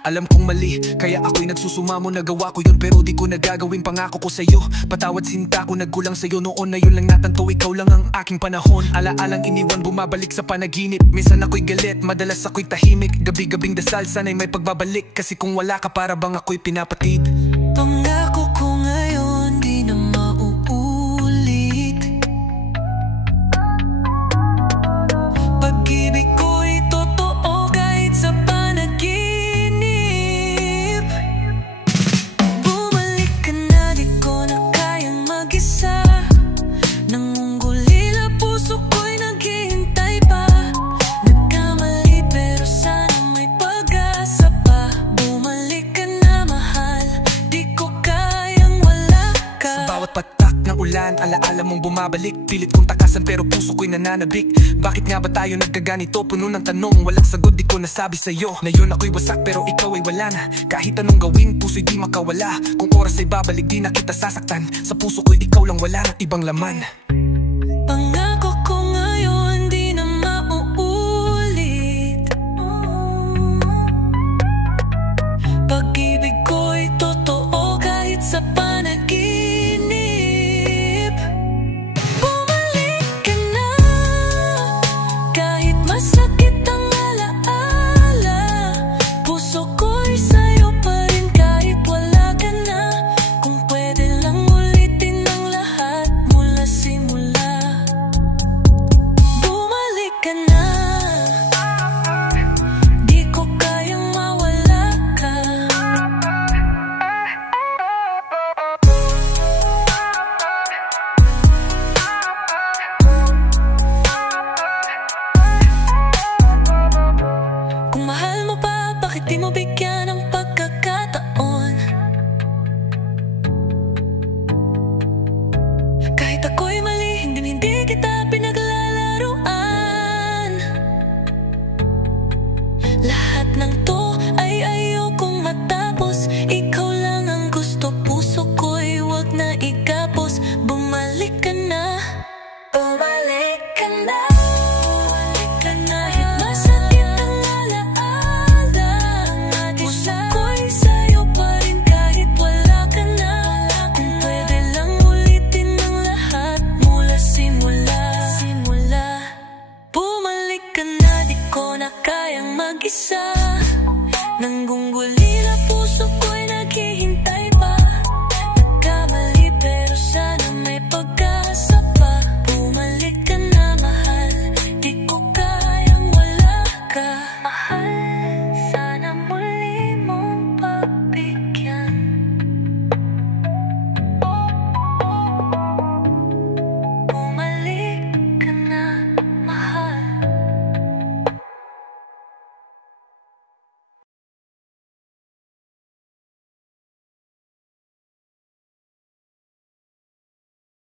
Alam kong mali, kaya ako'y nagsusumamo. Nagawa ko yun pero di ko nagagawin pangako ko sa'yo. Patawad sinta ko, nagkulang sa'yo noon. Na yun lang natanto, ikaw lang ang aking panahon. Alaalang iniwan, bumabalik sa panaginip. Minsan ako'y galit, madalas ako'y tahimik. Gabi-gabing dasal, sana'y may pagbabalik. Kasi kung wala ka, para bang ako'y pinapatid. Pangako ko ngayon, di na mauulit. Pag-ibig ko'y totoo kahit sa panaginip. Bumalik ka na, di ko na kayang mag-isa. Nangungulila, puso ko'y naghihintay pa. Nagkamali pero sana may pag-asa pa. Bumalik ka na, mahal, di ko kayang wala ka. Sa bawat patak ng ulan, alaala mong bumabalik. Pilit kong takasan pero puso ko'y nananabik. Bakit nga ba tayo nagkaganito? Puno ng tanong, walang sagot, di ko nasabi sa'yo. Na yun ako'y wasak pero ikaw ay wala na. Kahit anong gawin, puso'y di makawala. Kung oras ay babalik, di na kita sasaktan. Sa puso ko'y ikaw lang, wala ng ibang laman. Pangako ko ngayon, di na mauulit. Pag-ibig ko'y totoo kahit sa panaginip. Bumalik ka na, kahit masakit ang alaala. Puso ko'y sa'yo pa rin kahit wala ka na. Kung pwede lang ulitin ang lahat mula simula. Bumalik ka na, di ko kayang mawala ka. Kung mahal mo pa, bakit di mo bigyan ng pagkakataon? Kahit ako'y mali, hindi kita pinaglalaruan. Lahat ng to ay ayokong matapos. Ikaw lang ang gusto, puso ko'y wag na ikapos. Bumalik ka na, bumalik ka na. Kahit masakit ang alaala, puso ko'y sa'yo pa rin kahit wala ka na. Kung pwede lang ulitin ang lahat mula simula. Bumalik ka na, di ko na kayang mag-isa. Nangguguli